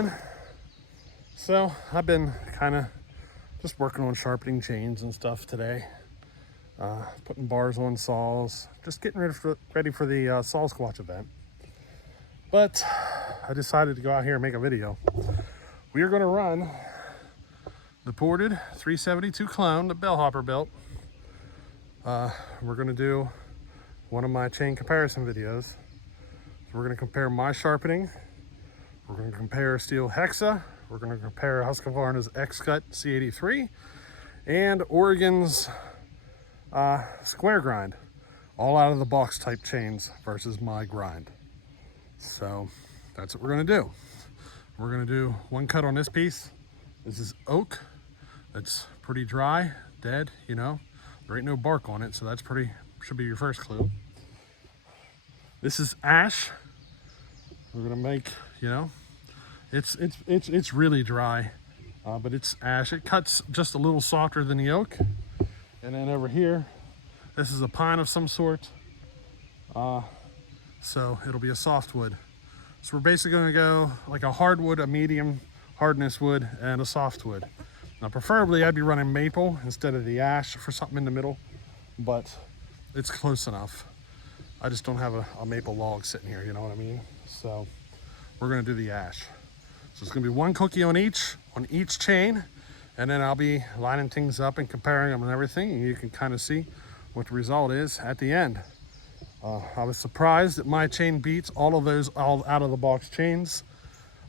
doing? So I've been kind of just working on sharpening chains and stuff today, putting bars on saws, just getting ready for the saw squatch event. But I decided to go out here and make a video. We are going to run the ported 372 clone that Bellhopper built. We're going to do one of my chain comparison videos. So we're going to compare my sharpening. We're going to compare Stihl Hexa. We're going to compare Husqvarna's X-Cut C83 and Oregon's Square grind, all out of the box type chains versus my grind. So that's what we're going to do. We're going to do one cut on this piece. This is oak. That's pretty dry, dead, you know. There ain't no bark on it, so that's should be your first clue. This is ash. We're gonna make, you know, it's really dry, but it's ash. It cuts just a little softer than the oak. And then over here, this is a pine of some sort. So it'll be a softwood. So we're basically gonna go like a hardwood, a medium hardness wood, and a softwood. Now preferably I'd be running maple instead of the ash for something in the middle, but it's close enough. I just don't have a maple log sitting here, you know what I mean? So we're gonna do the ash. So it's gonna be one cookie on each chain, and then I'll be lining things up and comparing them and everything, and you can kind of see what the result is at the end. I was surprised that my chain beats all of those all out of the box chains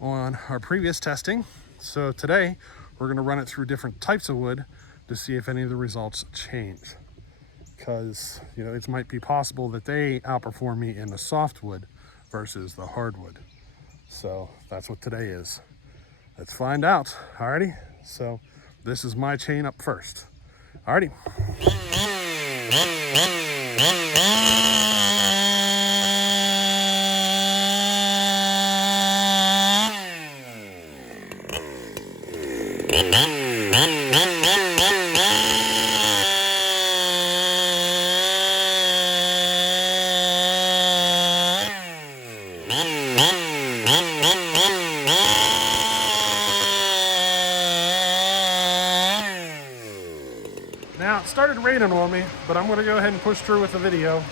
on our previous testing. So today, we're gonna run it through different types of wood to see if any of the results change. Because, you know, it might be possible that they outperform me in the softwood versus the hardwood. So that's what today is. Let's find out, alrighty? So this is my chain up first, alrighty? Now, it started raining on me, but I'm going to go ahead and push through with the video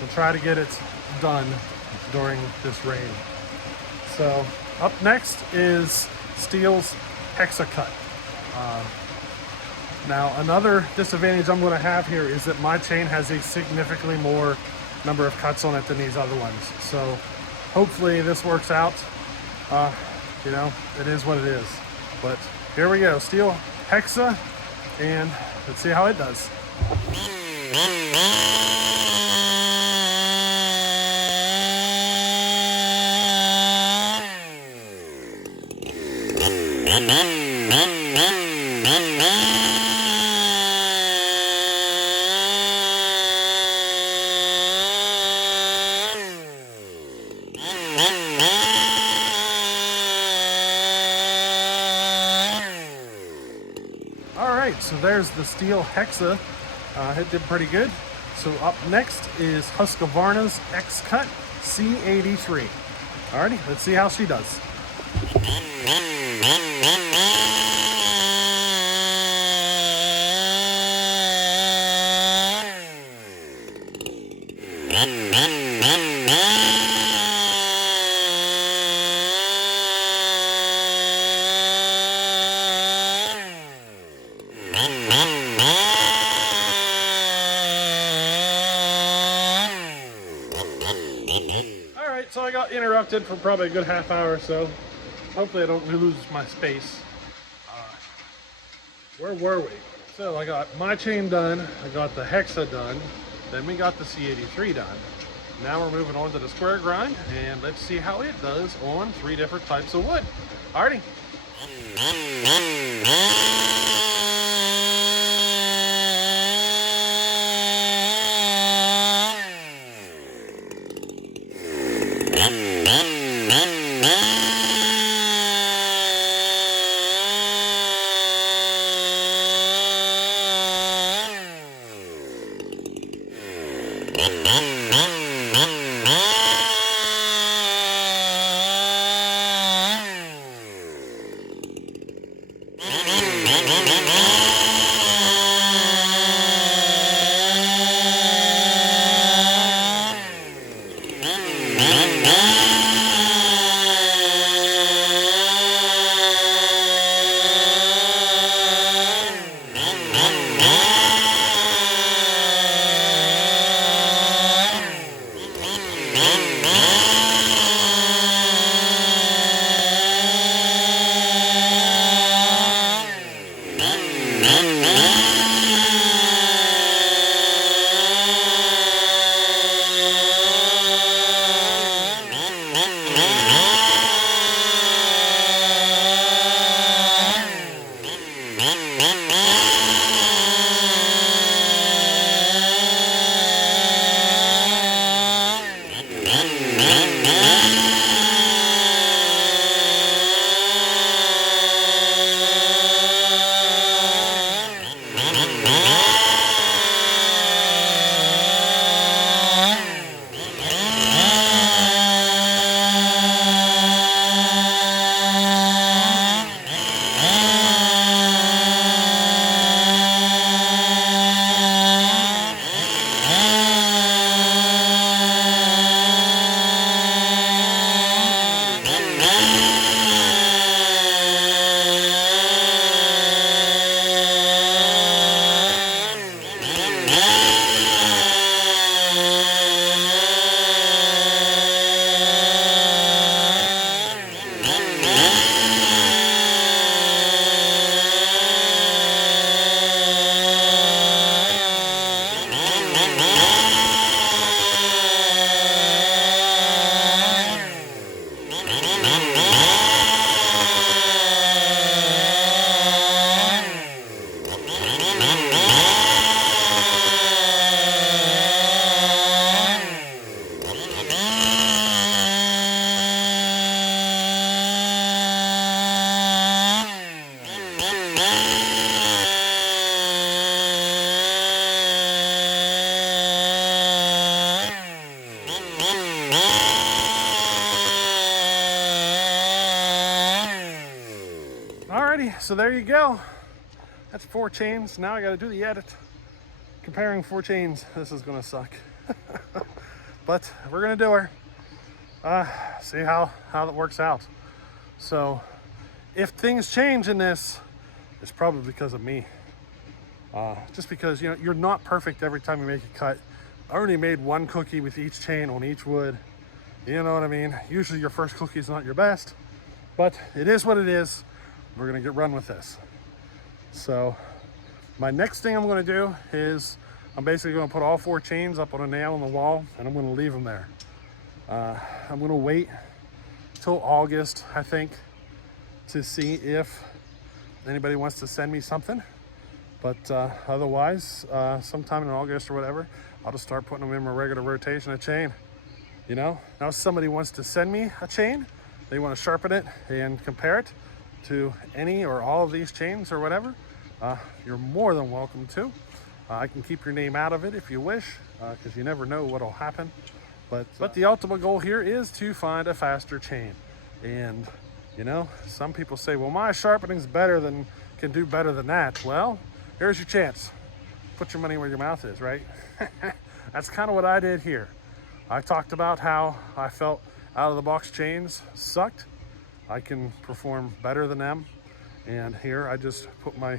and try to get it done during this rain. So, up next is Stihl's Hexa cut. Now, another disadvantage I'm going to have here is that my chain has a significantly more number of cuts on it than these other ones. So, hopefully this works out. You know, it is what it is. But here we go, Stihl Hexa, and let's see how it does. Alright, so there's the Stihl Hexa. It did pretty good. So up next is Husqvarna's X-Cut C83. Alrighty, let's see how she does. Alright, so I got interrupted for probably a good half hour or so. Hopefully I don't lose my space. Where were we? So I got my chain done, I got the Hexa done, then we got the C83 done. Now we're moving on to the square grind, and let's see how it does on 3 different types of wood. Alrighty. so there you go. That's 4 chains. Now I got to do the edit. Comparing 4 chains. This is gonna suck. But we're gonna do her. See how that works out. So if things change in this, it's probably because of me. Just because, you know, you're not perfect every time you make a cut. I already made 1 cookie with each chain on each wood. You know what I mean? Usually your first cookie is not your best, but it is what it is. We're gonna run with this. So my next thing I'm gonna do is I'm basically gonna put all 4 chains up on a nail on the wall, and I'm gonna leave them there. I'm gonna wait till August, I think, to see if anybody wants to send me something. But otherwise, sometime in August or whatever, I'll just start putting them in my regular rotation of chain. You know, now if somebody wants to send me a chain, they want to sharpen it and compare it to any or all of these chains or whatever, you're more than welcome to. I can keep your name out of it if you wish, because you never know what'll happen. But the ultimate goal here is to find a faster chain. And you know, some people say, well, my sharpening's can do better than that. Well, here's your chance. Put your money where your mouth is, right? That's kind of what I did here. I talked about how I felt out of the box chains sucked. I can perform better than them. And here I just put my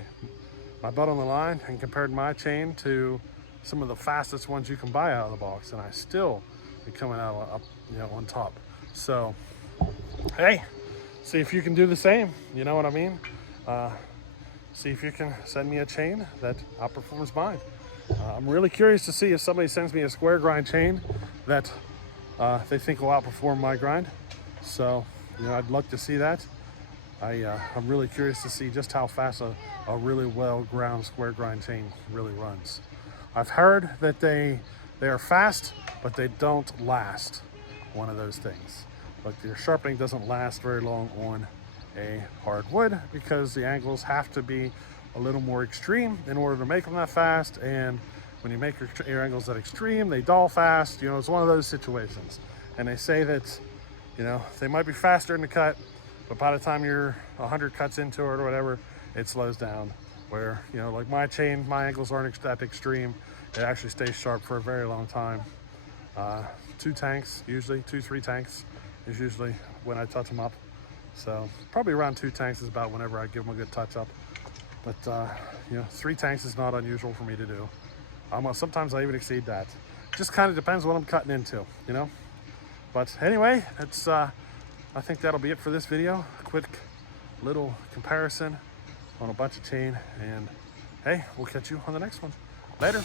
butt on the line and compared my chain to some of the fastest ones you can buy out of the box. And I still be coming out up, you know, on top. So, hey, see if you can do the same. You know what I mean? See if you can send me a chain that outperforms mine. I'm really curious to see if somebody sends me a square grind chain that they think will outperform my grind. So, you know, I'd love to see that. I'm really curious to see just how fast a really well ground square grind chain really runs. I've heard that they are fast, but they don't last. One of those things. Like your sharpening doesn't last very long on a hard wood because the angles have to be a little more extreme in order to make them that fast. And when you make your angles that extreme, they dull fast. You know, it's one of those situations. And they say that, you know, they might be faster in the cut, but by the time you're 100 cuts into it or whatever, it slows down. Where, you know, like my chain, my angles aren't that extreme. It actually stays sharp for a very long time. 2 tanks, usually 2-3 tanks is usually when I touch them up. So probably around 2 tanks is about whenever I give them a good touch up. But you know, 3 tanks is not unusual for me to do. Sometimes I even exceed that. Just kind of depends what I'm cutting into, you know. But anyway, that's I think that'll be it for this video. A quick little comparison on a bunch of chain, and hey, we'll catch you on the next one. Later.